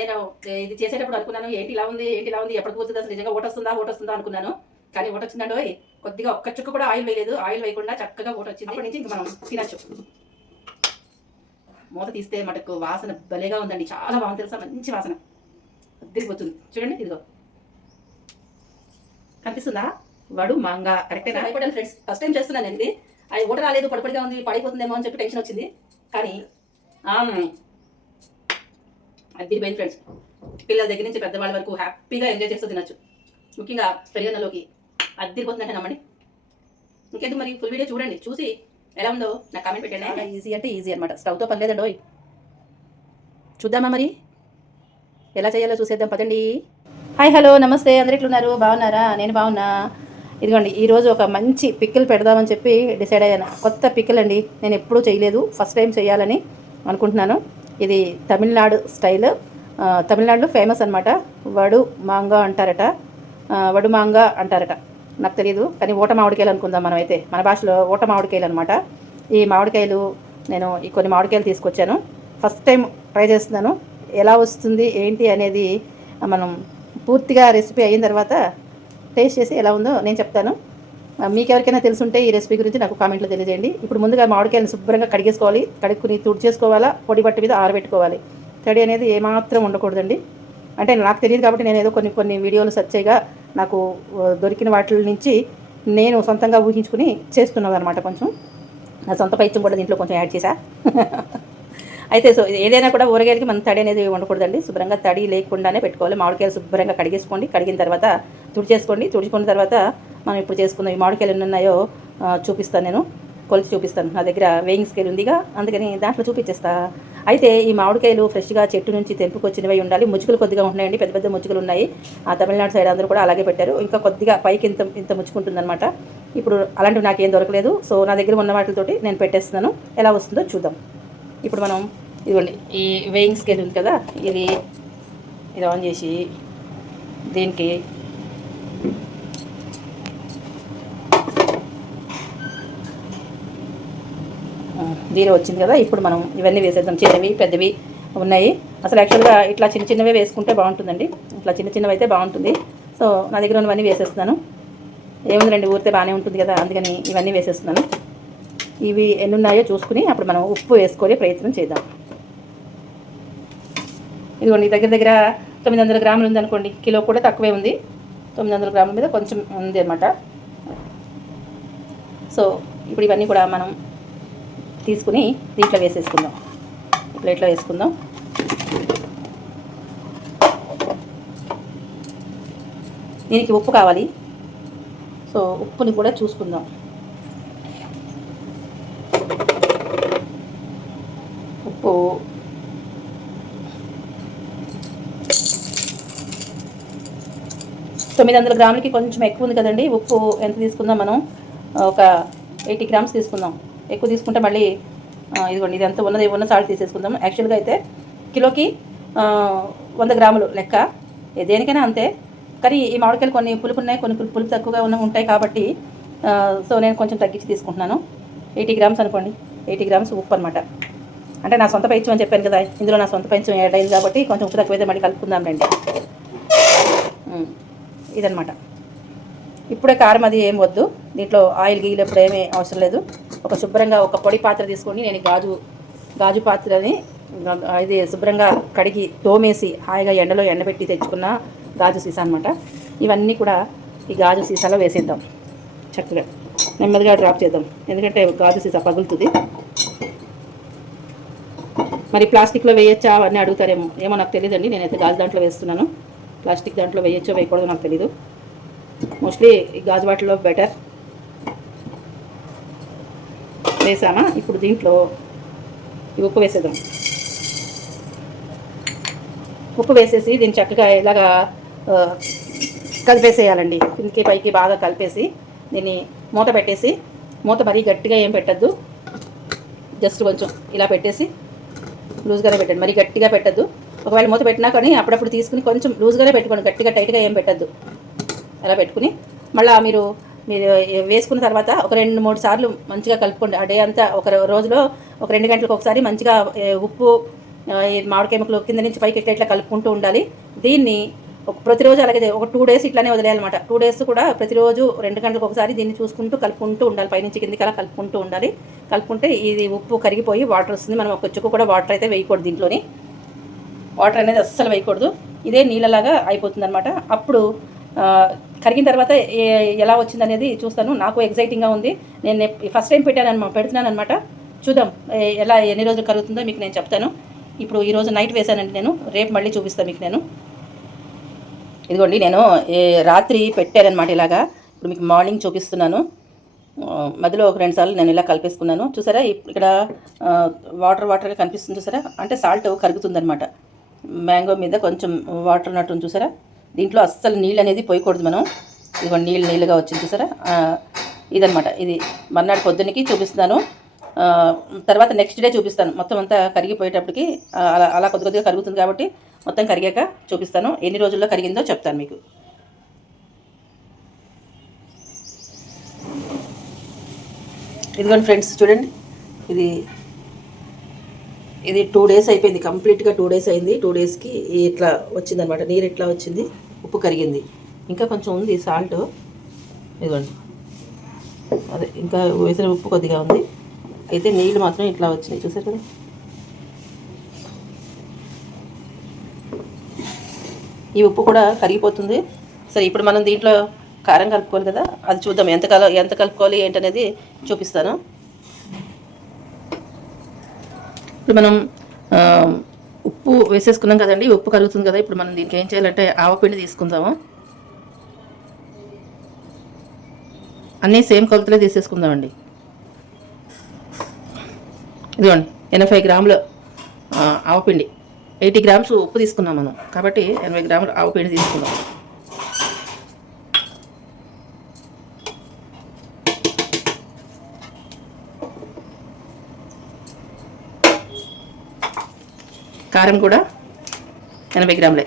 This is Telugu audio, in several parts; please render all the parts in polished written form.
నేను ఇది చేసేటప్పుడు అనుకున్నాను ఏంటి ఇలా ఉంది ఎప్పటికి పోతుంది అసలు నిజంగా ఓటొస్తుందా అనుకున్నాను. కానీ ఓటొచ్చిందండి. కొద్దిగా ఒక్క చుక్క కూడా ఆయిల్ వేయలేదు. ఆయిల్ వేయకుండా చక్కగా ఓటొచ్చింది. అప్పటి నుంచి ఇంక మనం తినచ్చు. మూత తీస్తే మటుకు వాసన భలేగా ఉందండి. చాలా బాగుంది తెలుసా, మంచి వాసన తిరిగిపోతుంది. చూడండి ఇదిగో కనిపిస్తుందా, వడు మాంగా కరెక్టేనా? అయిపోయాను ఫ్రెండ్స్, ఫస్ట్ టైం చేస్తున్నాను నేను ఇది. అది ఓట రాలేదు, పొడిపొడిగా ఉంది, పడిపోతుందేమో అని చెప్పి టెన్షన్ వచ్చింది. కానీ అది తిరిగిపోయింది ఫ్రెండ్స్. పిల్లల దగ్గర నుంచి పెద్దవాళ్ళ వరకు హ్యాపీగా ఎంజాయ్ చేస్తూ తినచ్చు. ముఖ్యంగా పెరిగన్నలోకి అది తిరిగిపోతుందంటే నమ్మండి. ఇంకెందుకు మరి ఫుల్ వీడియో చూడండి, చూసి ఎలా ఉందో నాకు కామెంట్ పెట్టండి. ఈజీ అంటే ఈజీ అనమాట, స్టవ్తో పని లేదండి. ఓయ్ చూద్దామా మరి ఎలా చేయాలో చూసేద్దాం పదండి. హాయ్ హలో నమస్తే, అందరు ఎట్లున్నారు, బాగున్నారా? నేను బాగున్నా. ఇదిగోండి ఈరోజు ఒక మంచి పిక్కిల్ పెడదామని చెప్పి డిసైడ్ అయ్యాను. కొత్త పిక్కిల్ అండి, నేను ఎప్పుడూ చేయలేదు, ఫస్ట్ టైం చేయాలని అనుకుంటున్నాను. ఇది తమిళనాడు స్టైల్, తమిళనాడులో ఫేమస్ అనమాట. వడు మాంగా అంటారట, వడు మాంగా అంటారట, నాకు తెలియదు. కానీ ఓట మామిడికాయలు అనుకుందాం మనమైతే, మన భాషలో ఓట మామిడికాయలు అనమాట. ఈ మామిడికాయలు నేను కొన్ని మామిడికాయలు తీసుకొచ్చాను. ఫస్ట్ టైం ట్రై చేస్తున్నాను, ఎలా వస్తుంది ఏంటి అనేది మనం పూర్తిగా రెసిపీ అయిన తర్వాత టేస్ట్ చేసి ఎలా ఉందో నేను చెప్తాను. మీకు ఎవరికైనా తెలుసుంటే ఈ రెసిపీ గురించి నాకు కామెంట్లో తెలియజేయండి. ఇప్పుడు ముందుగా మామిడికాయలను శుభ్రంగా కడిగేసుకోవాలి. కడుక్కుని తుడిచేసుకోవాలా, పొడి బట్ట మీద ఆరబెట్టుకోవాలి. తడి అనేది ఏమాత్రం ఉండకూడదండి. అంటే నాకు తెలియదు కాబట్టి నేను ఏదో కొన్ని వీడియోలు సెర్చ్ చేయగా నాకు దొరికిన వాటి నుంచి నేను సొంతంగా ఊహించుకుని చేస్తున్నాను అనమాట. కొంచెం నా సొంత పైత్యం కూడా దీంట్లో కొంచెం యాడ్ చేశా. అయితే సో ఏదైనా కూడా ఊరగాయలకి మనం తడి అనేది ఉండకూడదండి. శుభ్రంగా తడి లేకుండానే పెట్టుకోవాలి. మామిడికాయలు శుభ్రంగా కడిగేసుకోండి. కడిగిన తర్వాత తుడిచేసుకోండి. తుడుచుకున్న తర్వాత మనం ఇప్పుడు చేసుకుందాం. ఈ మామిడికాయలు ఎన్ని ఉన్నాయో చూపిస్తాను, నేను కొలిచి చూపిస్తాను. నా దగ్గర వేయింగ్ స్కేల్ ఉందిగా, అందుకని దాంట్లో చూపించేస్తా. అయితే ఈ మామిడికాయలు ఫ్రెష్గా చెట్టు నుంచి తెంపుకొచ్చినవి ఉండాలి. ముచ్చుకలు కొద్దిగా ఉన్నాయండి, పెద్ద పెద్ద ముచ్చుకలు ఉన్నాయి. ఆ తమిళనాడు సైడ్ అందరూ కూడా అలాగే పెట్టారు. ఇంకా కొద్దిగా పైకి ఇంత ముచ్చుకుంటుందన్నమాట. ఇప్పుడు అలాంటివి నాకేం దొరకలేదు. సో నా దగ్గర ఉన్న వాటితోటి నేను పెట్టేస్తున్నాను. ఎలా వస్తుందో చూద్దాం. ఇప్పుడు మనం ఇదిగోండి ఈ వేయింగ్ స్కేల్ ఉంది కదా, ఇది ఆన్ చేసి దీనికి జీరో వచ్చింది కదా. ఇప్పుడు మనం ఇవన్నీ వేసేద్దాం. చిన్నవి పెద్దవి ఉన్నాయి. అసలు యాక్చువల్గా ఇట్లా చిన్నవే వేసుకుంటే బాగుంటుందండి. ఇట్లా చిన్నవి అయితే బాగుంటుంది. సో నా దగ్గర ఉన్నవన్నీ వేసేస్తున్నాను. ఏముంది ఊరితే బాగానే ఉంటుంది కదా, అందుకని ఇవన్నీ వేసేస్తున్నాను. ఇవి ఎన్ని ఉన్నాయో చూసుకుని అప్పుడు మనం ఉప్పు వేసుకొని ప్రయత్నం చేద్దాం. ఇదిగోండి దగ్గర 900 గ్రాములు ఉందనుకోండి. కిలో కూడా తక్కువే ఉంది. 900 గ్రాముల మీద కొంచెం ఉంది అనమాట. సో ఇప్పుడు ఇవన్నీ కూడా మనం తీసుకుని దీంట్లో వేసేసుకుందాం. ప్లేట్లో వేసుకుందాం. దీనికి ఉప్పు కావాలి. సో ఉప్పుని కూడా చూసుకుందాం. ఉప్పు తొమ్మిది 900 గ్రాములకి కొంచెం ఎక్కువ ఉంది కదండి. ఉప్పు ఎంత తీసుకుందాం మనం? ఒక 80 గ్రామ్స్ తీసుకుందాం. ఎక్కువ తీసుకుంటే మళ్ళీ ఇదిగోండి ఇది ఎంత ఉన్న సాల్ట్ తీసేసుకుందాం. యాక్చువల్గా అయితే కిలోకి 100 గ్రాములు లెక్క, దేనికైనా అంతే. కానీ ఈ మామిడికాయలు కొన్ని పులుపు ఉన్నాయి, కొన్ని పులుపు తక్కువగా ఉంటాయి కాబట్టి సో నేను కొంచెం తగ్గించి తీసుకుంటున్నాను. 80 గ్రామ్స్ అనుకోండి. 80 గ్రామ్స్ ఉప్పు అనమాట. అంటే నా సొంత పైత్యం అని చెప్పాను కదా, ఇందులో నా సొంత పైత్యం యాడ్ అయింది కాబట్టి కొంచెం ఉప్పు తక్కువైతే మళ్ళీ కలుపుకుందాం రండి. ఇదనమాట. ఇప్పుడే కారం అది ఏం వద్దు, దీంట్లో ఆయిల్ గీలు ఎప్పుడు ఏమీ అవసరం లేదు. ఒక శుభ్రంగా ఒక పొడి పాత్ర తీసుకోండి. నేను గాజు పాత్రని ఇది శుభ్రంగా కడిగి తోమేసి హాయిగా ఎండలో ఎండబెట్టి తెచ్చుకున్న గాజు సీసా అనమాట. ఇవన్నీ కూడా ఈ గాజు సీసాలో వేసేద్దాం. చక్కగా నెమ్మదిగా డ్రాప్ చేద్దాం, ఎందుకంటే గాజు సీసా పగులుతుంది. మరి ప్లాస్టిక్లో వేయచ్చా అవన్నీ అడుగుతారేమో, ఏమో నాకు తెలియదండి. నేనైతే గాజు దాంట్లో వేస్తున్నాను. ప్లాస్టిక్ దాంట్లో వేయచ్చో వేయకూడదో నాకు తెలీదు. మోస్ట్లీ ఈ గాజు బాటిల్లో బెటర్. వేసామా? ఇప్పుడు దీంట్లో ఈ ఉప్పు వేసేద్దాం. ఉప్పు వేసేసి దీన్ని చక్కగా ఇలాగా కలిపేసేయాలండి. కిందకి పైకి బాగా కలిపేసి దీన్ని మూత పెట్టేసి, మూత మరీ గట్టిగా ఏం పెట్టద్దు, జస్ట్ కొంచెం ఇలా పెట్టేసి లూజ్గానే పెట్టండి, మరీ గట్టిగా పెట్టద్దు. ఒకవేళ మూత పెట్టినా కానీ అప్పుడప్పుడు తీసుకుని కొంచెం లూజ్గానే పెట్టుకోండి, గట్టిగా టైట్గా ఏం పెట్టద్దు. అలా పెట్టుకుని మళ్ళీ మీరు వేసుకున్న తర్వాత ఒక 2-3 సార్లు మంచిగా కలుపుకోండి. ఆ డే అంతా ఒక రోజులో ఒక 2 గంటలకు ఒకసారి మంచిగా ఉప్పు ఈ మామిడికాయ ముక్కలు కింద నుంచి పైకి ఇట్లా కలుపుకుంటూ ఉండాలి. దీన్ని ప్రతిరోజు అలాగే ఒక 2 డేస్ ఇట్లానే వదిలేయాలన్నమాట. 2 డేస్ కూడా ప్రతిరోజు 2 గంటలకు ఒకసారి దీన్ని చూసుకుంటూ కలుపుకుంటూ ఉండాలి. పైనుంచి కిందికి అలా కలుపుకుంటూ ఉండాలి. కలుపుకుంటే ఇది ఉప్పు కరిగిపోయి వాటర్ వస్తుంది. మనం ఒక చుక్క కూడా వాటర్ అయితే వేయకూడదు. దీంట్లోని వాటర్ అనేది అస్సలు వేయకూడదు. ఇదే నీళ్ళలాగా అయిపోతుంది అనమాట. అప్పుడు కరిగిన తర్వాత ఎలా వచ్చింది అనేది చూస్తాను. నాకు ఎగ్జైటింగ్గా ఉంది. నేను ఫస్ట్ టైం పెడుతున్నాను అనమాట. చూద్దాం ఎలా ఎన్ని రోజులు కరుగుతుందో మీకు నేను చెప్తాను. ఇప్పుడు ఈరోజు నైట్ వేసానండి నేను. రేపు మళ్ళీ చూపిస్తాను మీకు నేను. ఇదిగోండి నేను రాత్రి పెట్టానమాట ఇలాగా. ఇప్పుడు మీకు మార్నింగ్ చూపిస్తున్నాను. మధ్యలో ఒక 2 సార్లు నేను ఇలా కలిపేసుకున్నాను. చూసారా ఇక్కడ వాటర్గా కనిపిస్తుంది చూసారా, అంటే సాల్ట్ కరుగుతుందనమాట. మ్యాంగో మీద కొంచెం వాటర్ ఉన్నట్టు చూసారా. దీంట్లో అస్సలు నీళ్ళు అనేది పోయకూడదు మనం. ఇదిగోండి నీళ్ళుగా వచ్చింది చూసారా. ఇదనమాట. ఇది మర్నాడు పొద్దున్నకి చూపిస్తున్నాను. తర్వాత నెక్స్ట్ డే చూపిస్తాను. మొత్తం అంతా కరిగిపోయేటప్పటికి అలా కొద్దిగా కరుగుతుంది కాబట్టి మొత్తం కరిగాక చూపిస్తాను. ఎన్ని రోజుల్లో కరిగిందో చెప్తాను మీకు. ఇదిగోండి ఫ్రెండ్స్ చూడండి, ఇది 2 డేస్ అయిపోయింది. కంప్లీట్గా 2 డేస్ అయింది. 2 డేస్కి ఇట్లా వచ్చిందనమాట. నీరు ఇట్లా వచ్చింది, ఉప్పు కరిగింది. ఇంకా కొంచెం ఉంది సాల్ట్. ఇదిగోండి అదే ఇంకా వేసిన ఉప్పు కొద్దిగా ఉంది. అయితే నీళ్ళు మాత్రం ఇట్లా వచ్చినాయి చూసారు కదా. ఈ ఉప్పు కూడా కరిగిపోతుంది. సరే ఇప్పుడు మనం దీంట్లో కారం కలుపుకోవాలి కదా, అది చూద్దాం. ఎంత కలుపుకోవాలి ఏంటనేది చూపిస్తాను. ఇప్పుడు మనం ఉప్పు వేసేసుకున్నాం కదండి. ఉప్పు కలుగుతుంది కదా. ఇప్పుడు మనం దీనికి ఏం చేయాలంటే ఆవపిండి తీసుకుందాము. అన్నీ సేమ్ కొలతలే తీసేసుకుందామండి. ఇదిగోండి 80 గ్రాముల ఆవపిండి, 80 గ్రామ్స్ ఉప్పు తీసుకున్నాం మనం కాబట్టి 80 గ్రాముల ఆవపిండి తీసుకున్నాం. కారం కూడా 80 గ్రాములే.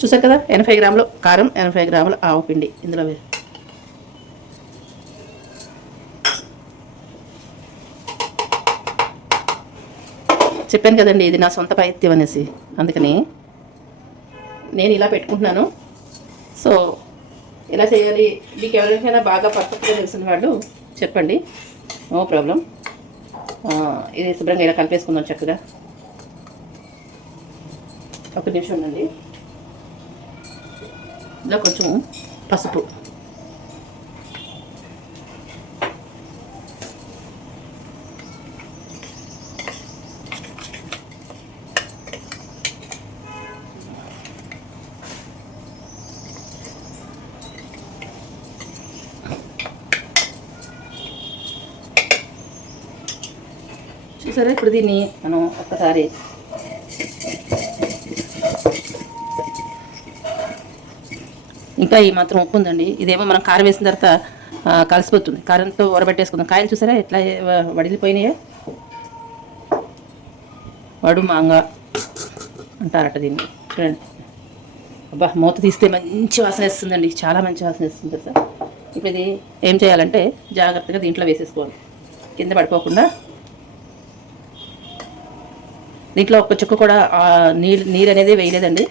చూసారు కదా, 80 గ్రాములు కారం, 80 గ్రాముల ఆవపిండి ఇందులో చెప్పాను కదండి, ఇది నా సొంత పైత్యం అనేసి, అందుకని నేను ఇలా పెట్టుకుంటున్నాను. సో ఎలా చేయాలి మీకు ఎవరికైనా బాగా పర్ఫెక్ట్గా తెలిసిన వాళ్ళు చెప్పండి, నో ప్రాబ్లం. ఇది శుభ్రంగా ఇలా కలిపేసుకుందాం చక్కగా. ఒక నిమిషం ఉండండి. ఇలా కొంచెం పసుపు, చూసారా. ఇప్పుడు దీన్ని మనం ఒక్కసారి ఇంకా ఈ మాత్రం ఉప్పు ఉందండి. ఇదేమో మనం కారం వేసిన తర్వాత కలిసిపోతుంది. కారంతో ఊరబెట్టేసుకుందాం. కాయలు చూసారా ఎట్లా వడిలిపోయినాయో. వడు మాంగ అంటారట దీన్ని. చూడండి, అబ్బా మూత తీస్తే మంచి వాసన వేస్తుందండి, చాలా మంచి వాసన వేస్తుంది కదా. ఇప్పుడు ఇది ఏం చేయాలంటే జాగ్రత్తగా దీంట్లో వేసేసుకోవాలి, కింద పడిపోకుండా. దీంట్లో ఒక్క చుక్క కూడా నీరు అనేది వేయలేదండి.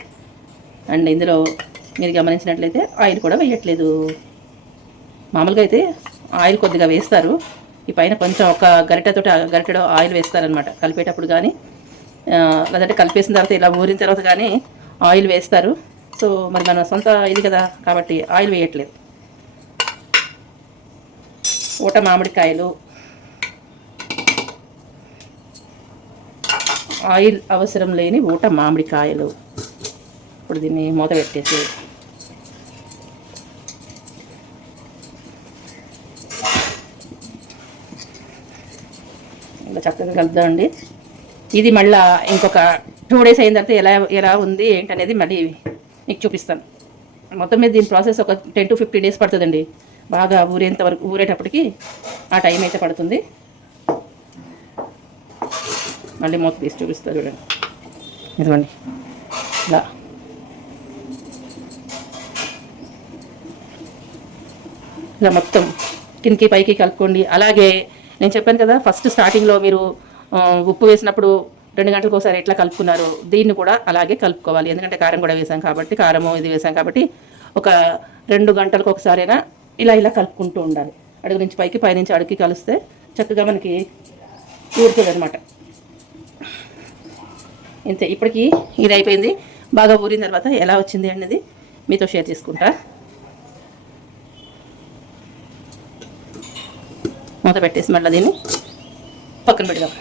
అండ్ ఇందులో మీరు గమనించినట్లయితే ఆయిల్ కూడా వేయట్లేదు. మామూలుగా అయితే ఆయిల్ కొద్దిగా వేస్తారు. ఈ పైన కొంచెం ఒక గరిటెడో ఆయిల్ వేస్తారనమాట కలిపేటప్పుడు కానీ, లేదంటే కలిపేసిన తర్వాత ఇలా ఊరిన తర్వాత కానీ ఆయిల్ వేస్తారు. సో మరి మన సొంత ఇది కదా కాబట్టి ఆయిల్ వేయట్లేదు. ఊట మామిడికాయలు, ఆయిల్ అవసరం లేని ఊట మామిడికాయలు. ఇప్పుడు దీన్ని మూత పెట్టేసి ఇలా చక్కగా కలుపుదామండి. ఇది మళ్ళీ ఇంకొక 2 డేస్ అయిన తర్వాత ఎలా ఉంది ఏంటనేది మళ్ళీ మీకు చూపిస్తాను. మొత్తం మీద దీని ప్రాసెస్ ఒక 10 to 15 డేస్ పడుతుందండి. బాగా ఊరేటప్పటికి ఆ టైం అయితే పడుతుంది. మళ్ళీ మూత తీసి చూపిస్తా చూడండి. ఇదిగోండి ఇలా ఇలా మొత్తం కిందకి పైకి కలుపుకోండి. అలాగే నేను చెప్పాను కదా ఫస్ట్ స్టార్టింగ్లో మీరు ఉప్పు వేసినప్పుడు 2 గంటలకు ఒకసారి ఎట్లా కలుపుకున్నారు, దీన్ని కూడా అలాగే కలుపుకోవాలి. ఎందుకంటే కారం కూడా వేసాం కాబట్టి, కారము ఇది వేసాం కాబట్టి ఒక 2 గంటలకు ఒకసారైనా ఇలా ఇలా కలుపుకుంటూ ఉండాలి. అడుగు నుంచి పైకి, పైనుంచి అడుగుకి కలిస్తే చక్కగా మనకి ఊరుతుంది అనమాట. ఇంతే. ఇప్పటికీ ఇది అయిపోయింది. బాగా ఊరిన తర్వాత ఎలా వచ్చింది అనేది మీతో షేర్ చేసుకుంటా. మూత పెట్టేసి మళ్ళీ దీన్ని పక్కన పెడదాం.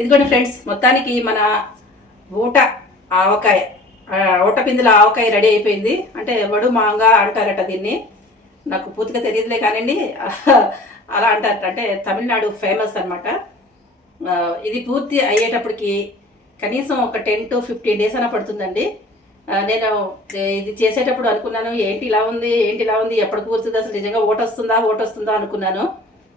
ఇదిగోండి ఫ్రెండ్స్, మొత్తానికి మన ఊట ఆవకాయ, ఊట పిందుల ఆవకాయ రెడీ అయిపోయింది. అంటే వడు మాంగా అంటారట దీన్ని, నాకు పూర్తిగా తెలియదులే కానివ్వండి, అలా అంటారట. అంటే తమిళనాడు ఫేమస్ అనమాట. ఇది పూర్తి అయ్యేటప్పటికి కనీసం ఒక 10 to 15 days అయినా పడుతుందండి. నేను ఇది చేసేటప్పుడు అనుకున్నాను, ఏంటి ఇలా ఉంది, ఎప్పటికి కూర్చుంది, అసలు నిజంగా ఓట వస్తుందా అనుకున్నాను.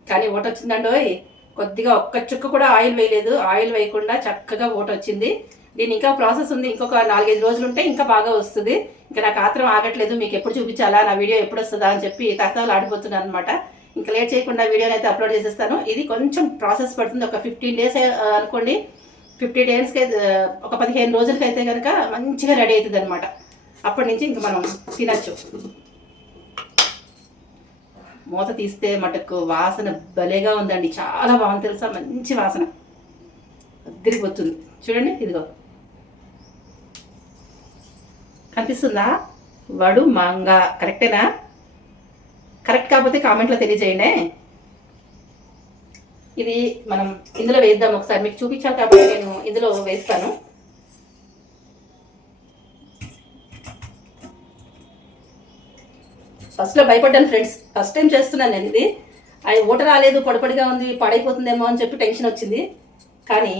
కానీ ఓట వచ్చిందండోయ్. కొద్దిగా ఒక్క చుక్క కూడా ఆయిల్ వేయలేదు. ఆయిల్ వేయకుండా చక్కగా ఓట వచ్చింది. దీని ఇంకా ప్రాసెస్ ఉంది. ఇంకొక 4-5 రోజులు ఉంటే ఇంకా బాగా వస్తుంది. ఇంకా నాకు ఆత్రం ఆగట్లేదు. మీకు ఎప్పుడు చూపించాలా, నా వీడియో ఎప్పుడు వస్తుందా అని చెప్పి తక్కువలు ఆడిపోతున్నాను అనమాట. ఇంకా లేట్ చేయకుండా వీడియోని అయితే అప్లోడ్ చేసేస్తాను. ఇది కొంచెం ప్రాసెస్ పడుతుంది. ఒక 15 days అనుకోండి. 50 daysకి ఒక 15 రోజులకి అయితే కనుక మంచిగా రెడీ అవుతుంది అనమాట. అప్పటి నుంచి ఇంక మనం తినచ్చు. మూత తీస్తే మటుకు వాసన భలేగా ఉందండి. చాలా బాగుంది తెలుసా, మంచి వాసన అదిరిపోతుంది. చూడండి, ఇదిగో కనిపిస్తుందా? వడు మాంగా కరెక్టేనా? కరెక్ట్ కాకపోతే కామెంట్లో తెలియజేయండి. ఇది మనం ఇందులో వేద్దాం. ఒకసారి మీకు చూపించాలి కాబట్టి నేను ఇందులో వేస్తాను. ఫస్ట్లో భయపడ్డాను ఫ్రెండ్స్, ఫస్ట్ టైం చేస్తున్నాను నేను ఇది. అది ఊట రాలేదు, పొడిపొడిగా ఉంది, పాడైపోతుందేమో అని చెప్పి టెన్షన్ వచ్చింది. కానీ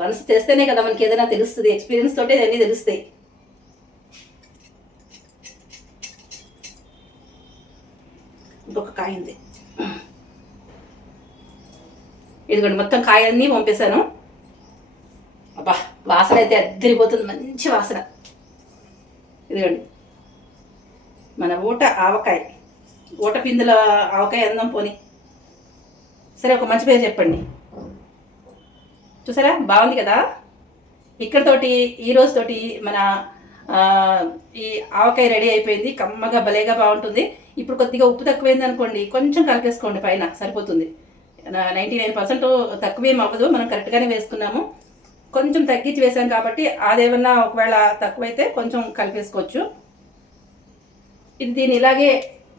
వన్స్ చేస్తేనే కదా మనకి ఏదైనా తెలుస్తుంది. ఎక్స్పీరియన్స్ తోటే అన్నీ తెలుస్తాయి. ఇంకొక కాయ ఉంది. ఇదిగోండి, మొత్తం కాయలన్నీ పంపేశాను. అబ్బా, వాసన అయితే అద్దరిపోతుంది, మంచి వాసన. ఇదిగోండి మన ఊట ఆవకాయ, ఊట పిందుల ఆవకాయ అందం పోని. సరే, ఒక మంచి పేరు చెప్పండి. చూసారా, బాగుంది కదా. ఇక్కడతోటి ఈ రోజుతోటి మన ఈ ఆవకాయ రెడీ అయిపోయింది. కమ్మగా భలేగా బాగుంటుంది. ఇప్పుడు కొద్దిగా ఉప్పు తక్కువైంది అనుకోండి, కొంచెం కలిపేసుకోండి, పైన సరిపోతుంది. 99% తక్కువేం అవ్వదు, మనం కరెక్ట్గానే వేసుకున్నాము. కొంచెం తగ్గించి వేసాం కాబట్టి అదేమన్నా ఒకవేళ తక్కువైతే కొంచెం కలిపేసుకోవచ్చు. ఇది దీన్ని ఇలాగే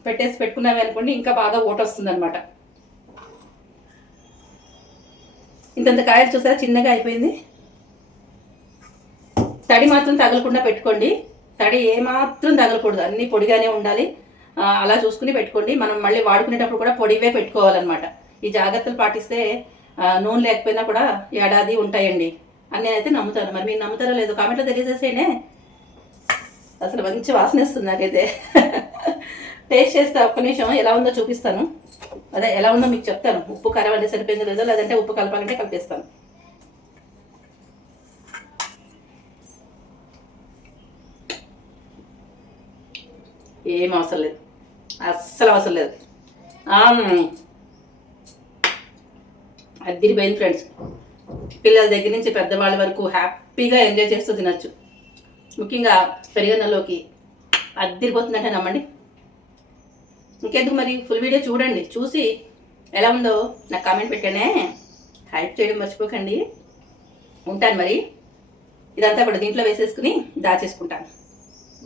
పెట్టుకున్నామే అనుకోండి, ఇంకా బాగా ఓటొస్తుంది అనమాట. ఇంతంత కాయలు చూసారా, చిన్నగా అయిపోయింది. తడి మాత్రం తగలకుండా పెట్టుకోండి. తడి ఏమాత్రం తగలకూడదు, అన్నీ పొడిగానే ఉండాలి. అలా చూసుకుని పెట్టుకోండి. మనం మళ్ళీ వాడుకునేటప్పుడు కూడా పొడివే పెట్టుకోవాలన్నమాట. ఈ జాగ్రత్తలు పాటిస్తే నూనె లేకపోయినా కూడా ఏడాది ఉంటాయండి అని నేనైతే నమ్ముతాను. మరి మీరు నమ్ముతారో లేదో కామెంట్లో తెలియజేసేనే. అసలు మంచి వాసన వస్తుంది నాకైతే. టేస్ట్ చేస్తే ఒక్క నిమిషం ఎలా ఉందో చూపిస్తాను. అదే ఎలా ఉందో మీకు చెప్తాను. ఉప్పు కారం అంటే సరిపోయిందో లేదో, లేదంటే ఉప్పు కలపాలంటే కలిపేస్తాను. ఏం అవసరం లేదు, అస్సలు అవసరం లేదు. అదిరిపోయింది ఫ్రెండ్స్. పిల్లల దగ్గర నుంచి పెద్దవాళ్ళ వరకు హ్యాపీగా ఎంజాయ్ చేస్తూ తినచ్చు. ముఖ్యంగా పెరుగన్నలోకి అదిరిపోతుందంటే నమ్మండి. ఇంకెందుకు మరి, ఫుల్ వీడియో చూడండి. చూసి ఎలా ఉందో నాకు కామెంట్ పెట్టానే. హైప్ చేయడం మర్చిపోకండి. ఉంటాను మరి. ఇదంతా కూడా దీంట్లో వేసేసుకుని దాచేసుకుంటాను.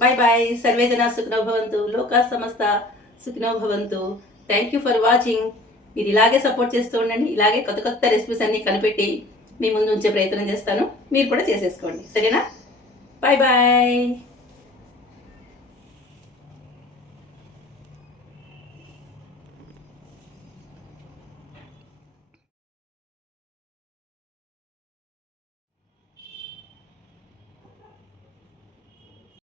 Bye bye. సర్వే జనా సుఖినో భవంతు, లోకా సమస్త సుఖినో భవంతు. Thank you for watching. మీరు ఇలాగే సపోర్ట్ చేస్తూ ఉండండి. ఇలాగే కొత్త కొత్త రెసిపీస్ అన్నీ కనిపెట్టి మీ ముందు ఉంచే ప్రయత్నం చేస్తాను. మీరు కూడా చేసేసుకోండి, సరేనా? Bye bye.